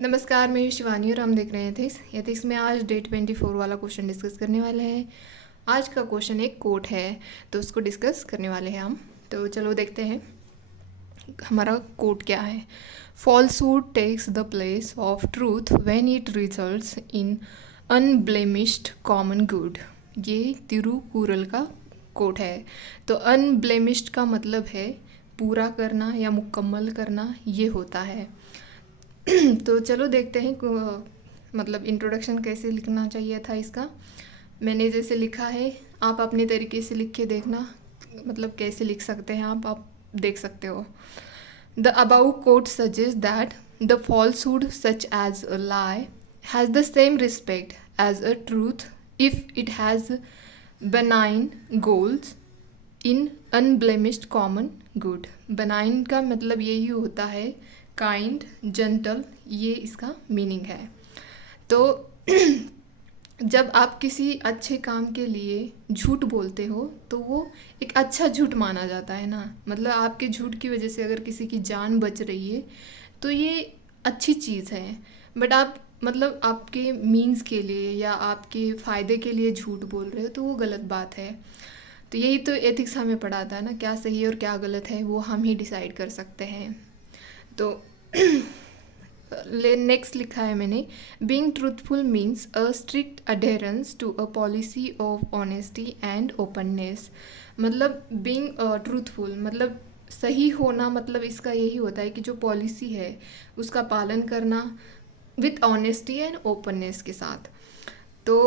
नमस्कार, मैं शिवानी और हम देख रहे हैं एथिक्स में आज डे 24 वाला क्वेश्चन डिस्कस करने वाले हैं। आज का क्वेश्चन एक कोट है, तो उसको डिस्कस करने वाले हैं हम। तो चलो देखते हैं हमारा कोट क्या है। Falsehood takes the place of truth when it results in unblemished common good. ये तिरुकुरल का कोट है। तो अनब्लेमिश्ड का मतलब है पूरा करना या मुकम्मल करना, ये होता है। तो चलो देखते हैं मतलब इंट्रोडक्शन कैसे लिखना चाहिए था इसका। मैंने जैसे लिखा है, आप अपने तरीके से लिख के देखना, मतलब कैसे लिख सकते हैं आप देख सकते हो। The above quote suggest that the falsehood such as a lie has the same respect as a truth if it has benign goals in unblemished common good. Benign का मतलब यही होता है काइंड, जेंटल, ये इसका मीनिंग है। तो जब आप किसी अच्छे काम के लिए झूठ बोलते हो तो वो एक अच्छा झूठ माना जाता है ना। मतलब आपके झूठ की वजह से अगर किसी की जान बच रही है तो ये अच्छी चीज़ है। बट आप मतलब आपके मीन्स के लिए या आपके फ़ायदे के लिए झूठ बोल रहे हो तो वो गलत बात है। तो यही तो एथिक्स हमें पढ़ाता है ना, क्या सही और क्या गलत है वो हम ही डिसाइड कर सकते हैं। तो नेक्स्ट लिखा है मैंने, being truthful means a strict adherence to a policy of honesty and openness. मतलब बीइंग ट्रूथफुल मतलब सही होना, मतलब इसका यही होता है कि जो पॉलिसी है उसका पालन करना विथ ऑनेस्टी एंड ओपननेस के साथ। तो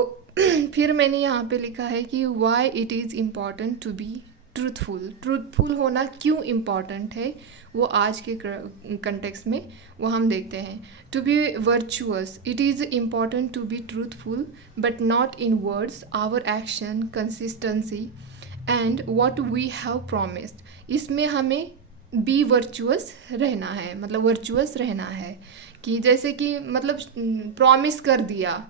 फिर मैंने यहाँ पे लिखा है कि why it is important to be truthful होना क्यों इम्पॉर्टेंट है, वो आज के कंटेक्स्ट में वो हम देखते हैं। To be virtuous, it is important to be truthful but not in words, our action, consistency and what we have promised. इसमें हमें बी वर्चुअस रहना है, मतलब वर्चुअस रहना है कि जैसे कि मतलब प्रॉमिस कर दिया,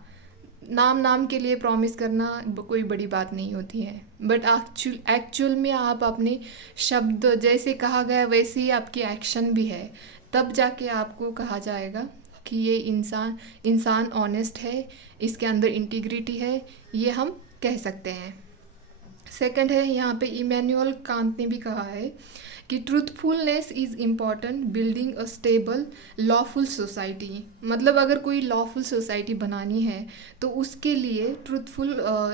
नाम के लिए प्रॉमिस करना कोई बड़ी बात नहीं होती है, बट एक्चुअल में आप अपने शब्द जैसे कहा गया वैसे ही आपकी एक्शन भी है, तब जाके आपको कहा जाएगा कि ये इंसान ऑनेस्ट है, इसके अंदर इंटीग्रिटी है, ये हम कह सकते हैं। सेकंड है, यहाँ पे इमैनुअल कांत ने भी कहा है कि truthfulness is important building a stable lawful society. मतलब अगर कोई लॉफुल सोसाइटी बनानी है तो उसके लिए ट्रूथफुल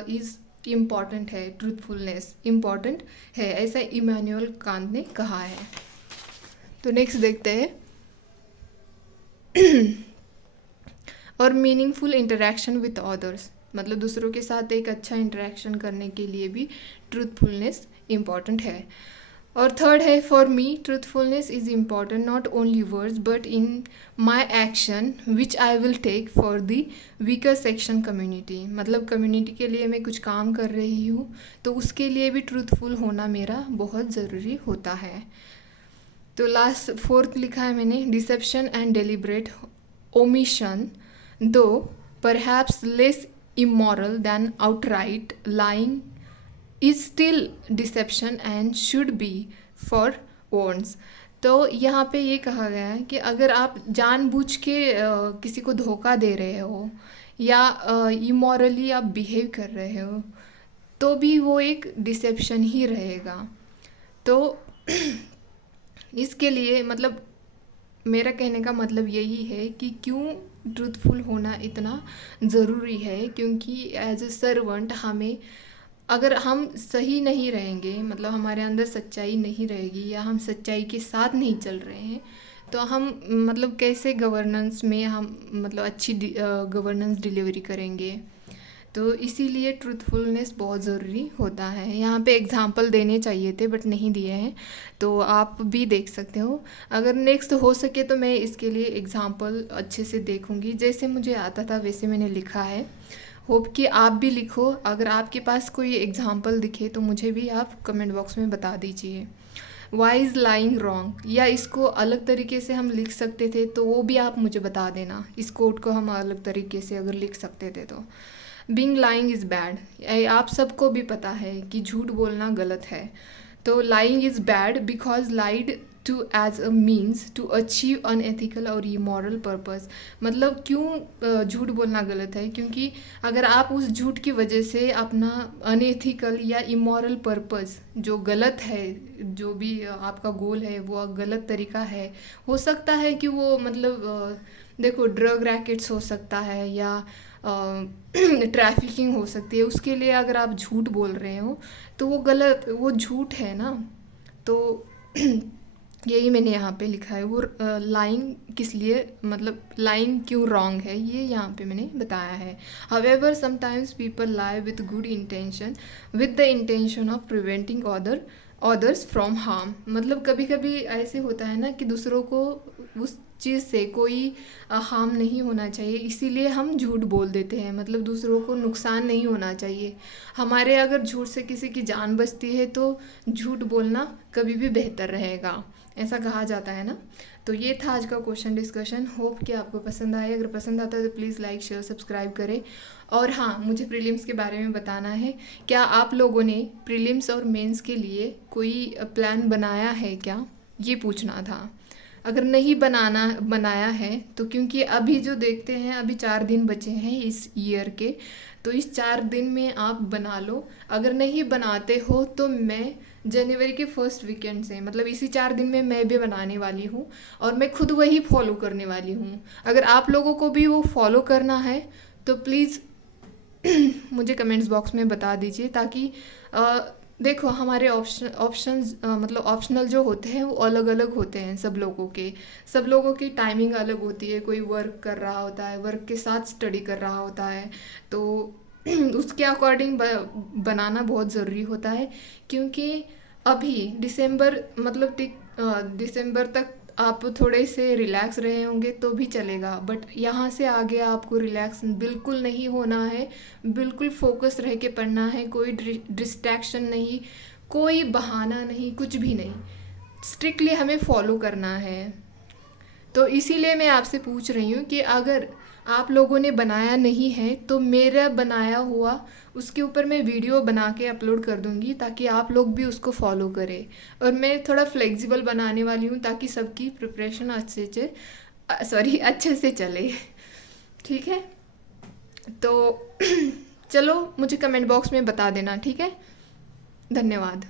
इज़ इम्पॉर्टेंट है, ट्रूथफुलनेस इम्पॉर्टेंट है, ऐसा इमैनुअल कांत ने कहा है। तो नेक्स्ट देखते हैं और मीनिंगफुल इंटरेक्शन विथ अदर्स, मतलब दूसरों के साथ एक अच्छा इंटरेक्शन करने के लिए भी ट्रूथफुलनेस इम्पॉर्टेंट है। और थर्ड है, for me truthfulness is important not only words but in my action which I will take for the weaker section community. मतलब कम्युनिटी के लिए मैं कुछ काम कर रही हूँ तो उसके लिए भी ट्रूथफुल होना मेरा बहुत ज़रूरी होता है। तो लास्ट फोर्थ लिखा है मैंने, डिसेप्शन एंड डेलिब्रेट ओमिशन दो perhaps less immoral than outright lying is still deception and should be forewarned। तो यहाँ पे ये कहा गया है कि अगर आप जानबूझ के किसी को धोखा दे रहे हो या इमोरली आप बिहेव कर रहे हो तो भी वो एक डिसेप्शन ही रहेगा। तो इसके लिए मतलब मेरा कहने का मतलब यही है कि क्यों ट्रूथफुल होना इतना ज़रूरी है, क्योंकि एज ए सर्वेंट हमें, अगर हम सही नहीं रहेंगे, मतलब हमारे अंदर सच्चाई नहीं रहेगी या हम सच्चाई के साथ नहीं चल रहे हैं तो हम मतलब कैसे गवर्नेंस में हम मतलब अच्छी गवर्नेंस डिलीवरी करेंगे। तो इसीलिए ट्रूथफुलनेस बहुत ज़रूरी होता है। यहाँ पे एग्जांपल देने चाहिए थे बट नहीं दिए हैं, तो आप भी देख सकते हो। अगर नेक्स्ट हो सके तो मैं इसके लिए एग्जांपल अच्छे से देखूँगी, जैसे मुझे आता था वैसे मैंने लिखा है। होप कि आप भी लिखो, अगर आपके पास कोई एग्जांपल दिखे तो मुझे भी आप कमेंट बॉक्स में बता दीजिए। वाई इज़ लाइंग रॉन्ग, या इसको अलग तरीके से हम लिख सकते थे तो वो भी आप मुझे बता देना, इस कोड को हम अलग तरीके से अगर लिख सकते थे तो। बीइंग लाइंग इज़ बैड, आप सबको भी पता है कि झूठ बोलना गलत है। तो lying is bad because lied to as a means to achieve unethical और इमोरल पर्पस। मतलब क्यों झूठ बोलना गलत है? क्योंकि अगर आप उस झूठ की वजह से अपना अनएथिकल या इमोरल पर्पस जो गलत है, जो भी आपका गोल है वो गलत तरीका है, हो सकता है कि वो मतलब देखो ड्रग रैकेट्स हो सकता है या ट्रैफिकिंग हो सकती है, उसके लिए अगर आप झूठ बोल रहे हो तो वो गलत, वो झूठ है ना। तो यही मैंने यहाँ पे लिखा है, वो लाइंग किस लिए, मतलब लाइंग क्यों रॉन्ग है, ये यहाँ पे मैंने बताया है। However sometimes people lie with good intention, with the intention of preventing others from harm. मतलब कभी कभी ऐसे होता है ना कि दूसरों को उस चीज़ से कोई हार्म नहीं होना चाहिए, इसीलिए हम झूठ बोल देते हैं। मतलब दूसरों को नुकसान नहीं होना चाहिए हमारे, अगर झूठ से किसी की जान बचती है तो झूठ बोलना कभी भी बेहतर रहेगा, ऐसा कहा जाता है ना। तो ये था आज का क्वेश्चन डिस्कशन। होप कि आपको पसंद आए। अगर पसंद आता है तो प्लीज़ लाइक शेयर सब्सक्राइब करें। और हाँ, मुझे प्रीलिम्स के बारे में बताना है, क्या आप लोगों ने प्रीलिम्स और मेंस के लिए कोई प्लान बनाया है क्या, ये पूछना था। अगर नहीं बनाया है तो क्योंकि अभी जो देखते हैं, अभी 4 दिन बचे हैं इस ईयर के, तो इस 4 दिन में आप बना लो। अगर नहीं बनाते हो तो मैं जनवरी के फर्स्ट वीकेंड से, मतलब इसी 4 दिन में मैं भी बनाने वाली हूँ और मैं खुद वही फॉलो करने वाली हूँ। अगर आप लोगों को भी वो फॉलो करना है तो प्लीज़ मुझे कमेंट्स बॉक्स में बता दीजिए, ताकि देखो हमारे ऑप्शंस मतलब ऑप्शनल जो होते हैं वो अलग अलग होते हैं सब लोगों की टाइमिंग अलग होती है। कोई वर्क कर रहा होता है, वर्क के साथ स्टडी कर रहा होता है, तो उसके अकॉर्डिंग बनाना बहुत ज़रूरी होता है। क्योंकि अभी दिसंबर तक आप थोड़े से रिलैक्स रहे होंगे तो भी चलेगा, बट यहाँ से आगे आपको रिलैक्स बिल्कुल नहीं होना है, बिल्कुल फोकस रह के पढ़ना है। कोई डिस्ट्रैक्शन नहीं, कोई बहाना नहीं, कुछ भी नहीं, स्ट्रिक्टली हमें फॉलो करना है। तो इसीलिए मैं आपसे पूछ रही हूँ कि अगर आप लोगों ने बनाया नहीं है तो मेरा बनाया हुआ उसके ऊपर मैं वीडियो बना के अपलोड कर दूँगी, ताकि आप लोग भी उसको फॉलो करें। और मैं थोड़ा फ्लेक्सिबल बनाने वाली हूँ ताकि सबकी प्रिपरेशन अच्छे से चले। ठीक है, तो चलो मुझे कमेंट बॉक्स में बता देना, ठीक है। धन्यवाद।